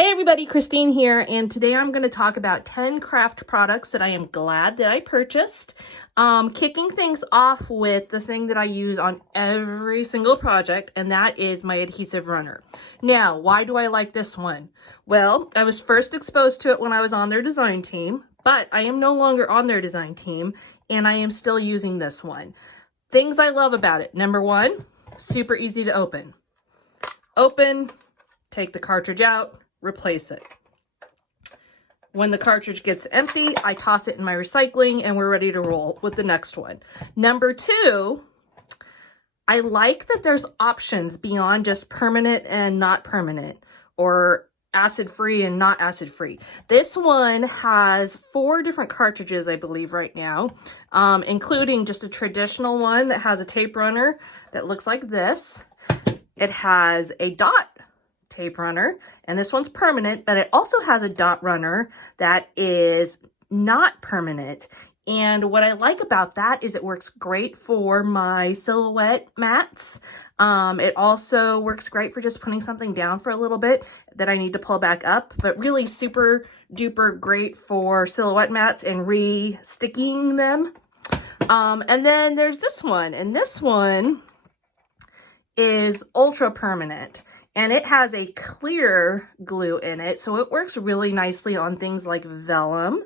Hey everybody, Christine here, and today I'm going to talk about 10 craft products that I am glad that I purchased. Kicking things off with the thing that I use on every single project, and that is my adhesive runner. Now, why do I like this one? Well, I was first exposed to it when I was on their design team, but I am no longer on their design team, and I am still using this one. Things I love about it. Number one, super easy to open. Open, take the cartridge out, replace it. When the cartridge gets empty, I toss it in my recycling and we're ready to roll with the next one. Number two, I like that there's options beyond just permanent and not permanent, or acid-free and not acid-free. This one has 4 different cartridges, I believe, right now, including just a traditional one that has a tape runner that looks like this. It has a dot tape runner, and this one's permanent, but it also has a dot runner that is not permanent. And what I like about that is it works great for my silhouette mats. It also works great for just putting something down for a little bit that I need to pull back up, but really super duper great for silhouette mats and re-sticking them. And then there's this one, and this one is ultra permanent. And it has a clear glue in it, so it works really nicely on things like vellum,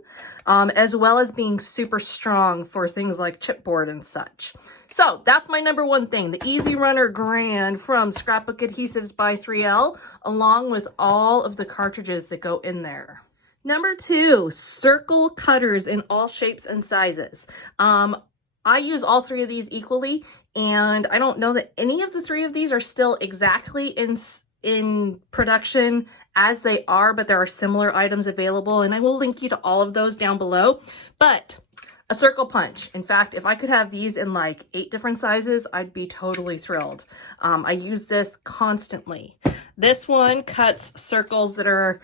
as well as being super strong for things like chipboard and such. So that's my number one thing, the Easy Runner Grand from Scrapbook Adhesives by 3L, along with all of the cartridges that go in there. Number two, circle cutters in all shapes and sizes. I use all 3 of these equally, and I don't know that any of the 3 of these are still exactly in production as they are, but there are similar items available, and I will link you to all of those down below. But a circle punch, in fact, if I could have these in like 8 different sizes, I'd be totally thrilled. I use this constantly. This one cuts circles that are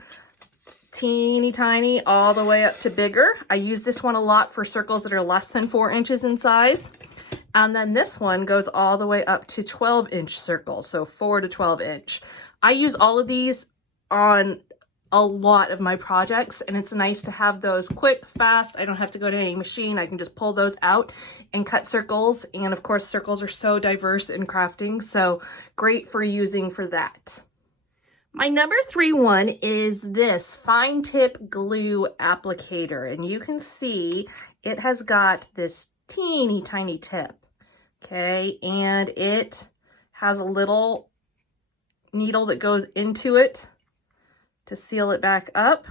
teeny tiny all the way up to bigger. I use this one a lot for circles that are less than 4 inches in size. And then this one goes all the way up to 12-inch circles, so 4 to 12 inch. I use all of these on a lot of my projects, and it's nice to have those quick, fast. I don't have to go to any machine. I can just pull those out and cut circles. And of course, circles are so diverse in crafting, so great for using for that. My number 3 one is this fine tip glue applicator, and you can see it has got this teeny tiny tip, okay, and it has a little needle that goes into it to seal it back up.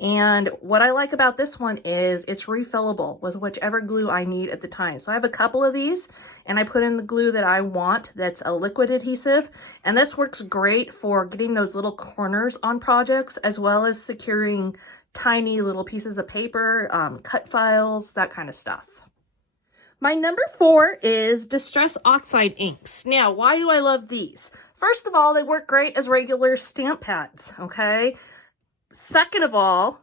And what I like about this one is it's refillable with whichever glue I need at the time. So I have a couple of these, and I put in the glue that I want that's a liquid adhesive. And this works great for getting those little corners on projects, as well as securing tiny little pieces of paper, cut files, that kind of stuff. My number 4 is Distress Oxide inks. Now, why do I love these? First of all, they work great as regular stamp pads, okay? Second of all,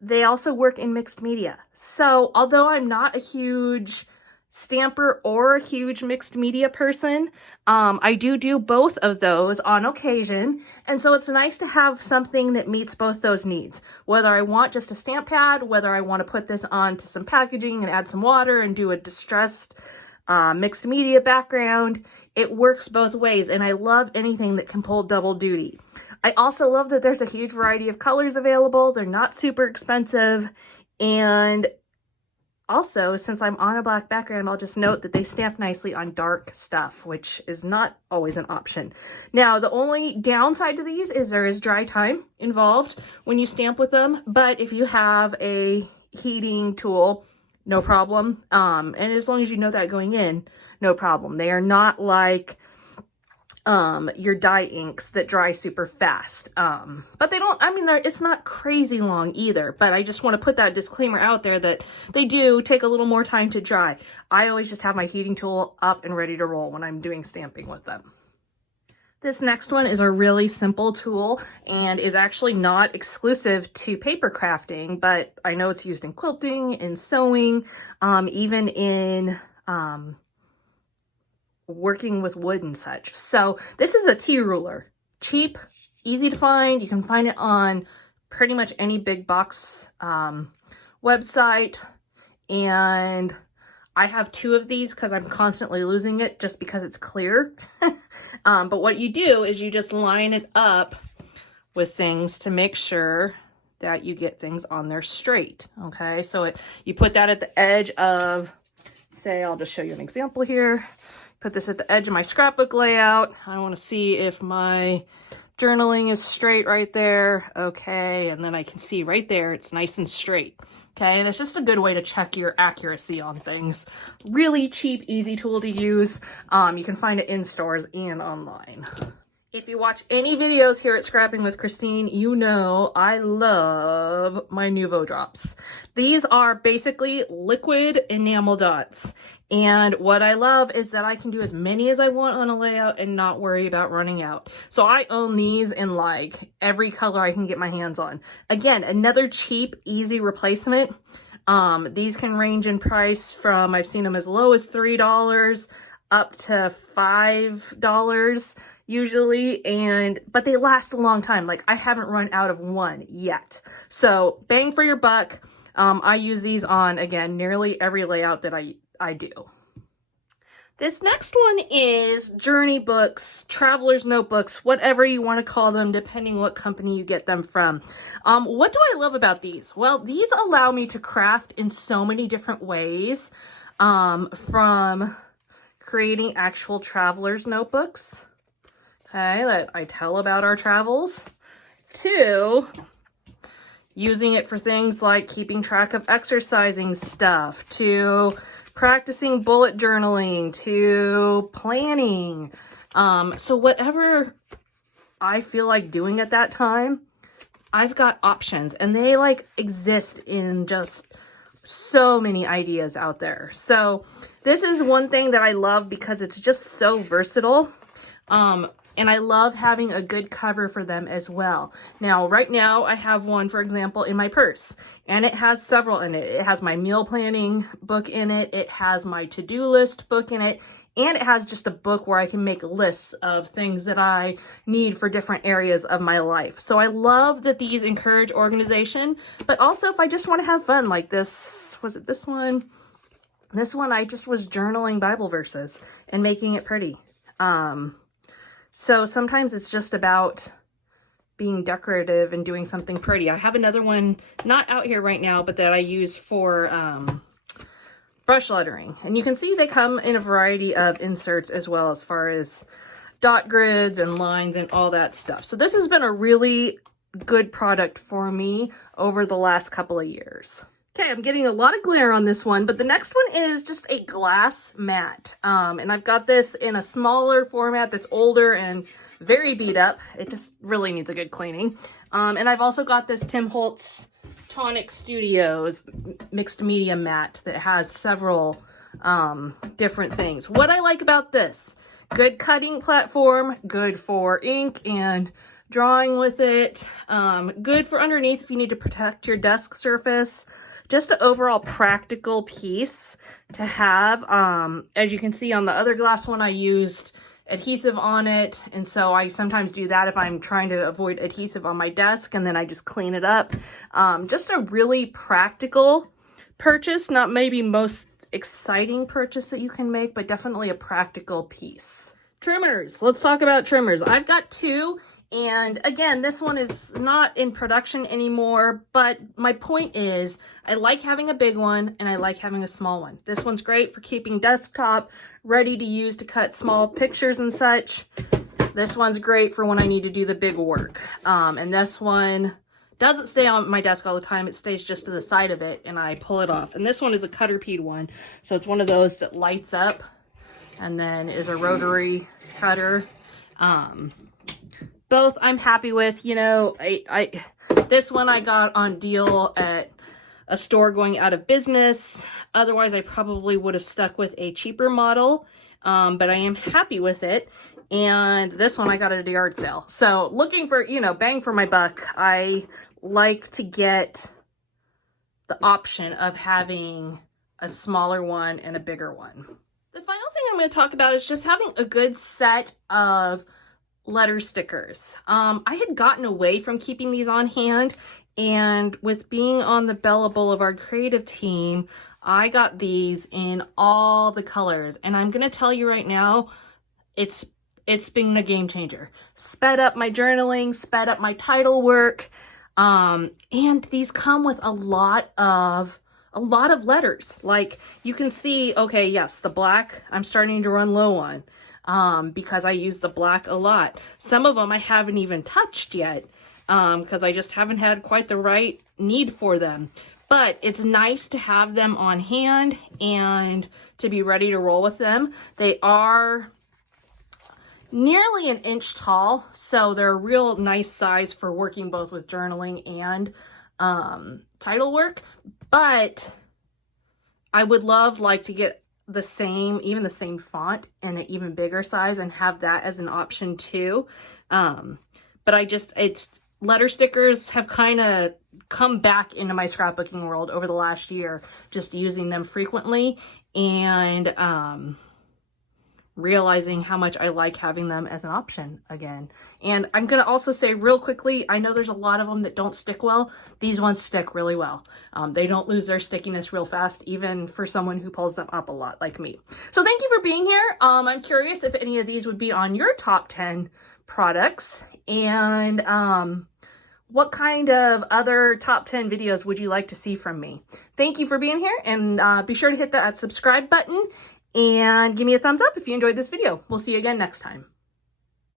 they also work in mixed media. So although I'm not a huge stamper or a huge mixed media person, I do both of those on occasion. And so it's nice to have something that meets both those needs. Whether I want just a stamp pad, whether I want to put this onto some packaging and add some water and do a distressed mixed media background, it works both ways. And I love anything that can pull double duty. I also love that there's a huge variety of colors available. They're not super expensive. And also, since I'm on a black background, I'll just note that they stamp nicely on dark stuff, which is not always an option. Now, the only downside to these is there is dry time involved when you stamp with them. But if you have a heating tool, no problem. And as long as you know that going in, no problem. They are not like your dye inks that dry super fast. But they don't, I mean, it's not crazy long either, but I just want to put that disclaimer out there that they do take a little more time to dry. I always just have my heating tool up and ready to roll when I'm doing stamping with them. This next one is a really simple tool and is actually not exclusive to paper crafting, but I know it's used in quilting, in sewing, even in working with wood and such. So this is a T ruler. Cheap, easy to find. You can find it on pretty much any big box website. And I have 2 of these because I'm constantly losing it just because it's clear. But what you do is you just line it up with things to make sure that you get things on there straight. Okay, so you put that at the edge of, say, I'll just show you an example here. Put this at the edge of my scrapbook layout. I want to see if my journaling is straight right there. Okay, and then I can see right there it's nice and straight. Okay, and it's just a good way to check your accuracy on things. Really cheap, easy tool to use. You can find it in stores and online. If you watch any videos here at Scrapping with Christine, you know I love my Nuvo drops. These are basically liquid enamel dots. And what I love is that I can do as many as I want on a layout and not worry about running out. So I own these in like every color I can get my hands on. Again, another cheap, easy replacement. These can range in price from, I've seen them as low as $3 up to $5 usually, but they last a long time. Like, I haven't run out of one yet. So bang for your buck. I use these on, again, nearly every layout that I do. This next one is journey books, traveler's notebooks, whatever you want to call them, depending what company you get them from. What do I love about these? Well, these allow me to craft in so many different ways, from creating actual traveler's notebooks, okay, that I tell about our travels, to using it for things like keeping track of exercising stuff, to practicing bullet journaling, to planning. So whatever I feel like doing at that time, I've got options, and they like exist in just so many ideas out there. So this is one thing that I love because it's just so versatile. And I love having a good cover for them as well. Now, right now, I have one, for example, in my purse, and it has several in it. It has my meal planning book in it. It has my to-do list book in it. And it has just a book where I can make lists of things that I need for different areas of my life. So I love that these encourage organization, but also if I just want to have fun, like this, was it this one? This one, I just was journaling Bible verses and making it pretty. So sometimes it's just about being decorative and doing something pretty. I have another one, not out here right now, but that I use for brush lettering. And you can see they come in a variety of inserts as well, as far as dot grids and lines and all that stuff. So this has been a really good product for me over the last couple of years. Okay, I'm getting a lot of glare on this one, but the next one is just a glass mat. And I've got this in a smaller format that's older and very beat up. It just really needs a good cleaning. And I've also got this Tim Holtz Tonic Studios mixed media mat that has several different things. What I like about this, good cutting platform, good for ink and drawing with it, good for underneath if you need to protect your desk surface. Just an overall practical piece to have. As you can see on the other glass one, I used adhesive on it, and so I sometimes do that if I'm trying to avoid adhesive on my desk, and then I just clean it up. Just a really practical purchase, not maybe most exciting purchase that you can make, but definitely a practical piece. Trimmers, let's talk about trimmers. I've got 2. And again, this one is not in production anymore, but my point is I like having a big one and I like having a small one. This one's great for keeping desktop ready to use to cut small pictures and such. This one's great for when I need to do the big work. And this one doesn't stay on my desk all the time. It stays just to the side of it and I pull it off. And this one is a Cutterpede one. So it's one of those that lights up and then is a rotary cutter. Both I'm happy with. You know, this one I got on deal at a store going out of business. Otherwise, I probably would have stuck with a cheaper model, but I am happy with it. And this one I got at a yard sale. So looking for, you know, bang for my buck, I like to get the option of having a smaller one and a bigger one. The final thing I'm going to talk about is just having a good set of letter stickers. I had gotten away from keeping these on hand, and with being on the Bella Boulevard creative team, I got these in all the colors, and I'm gonna tell you right now, it's been a game changer. Sped up my journaling, sped up my title work, and these come with a lot of letters. Like you can see, okay, yes, the black I'm starting to run low on because I use the black a lot. Some of them I haven't even touched yet because I just haven't had quite the right need for them. But it's nice to have them on hand and to be ready to roll with them. They are nearly an inch tall, so they're a real nice size for working both with journaling and title work. But I would love to get the same, even the same font in an even bigger size and have that as an option too. But letter stickers have kind of come back into my scrapbooking world over the last year, just using them frequently and realizing how much I like having them as an option again. And I'm going to also say real quickly, I know there's a lot of them that don't stick well. These ones stick really well. They don't lose their stickiness real fast, even for someone who pulls them up a lot like me. So thank you for being here. I'm curious if any of these would be on your top 10 products, and what kind of other top 10 videos would you like to see from me? Thank you for being here, and be sure to hit that subscribe button and give me a thumbs up if you enjoyed this video. We'll see you again next time.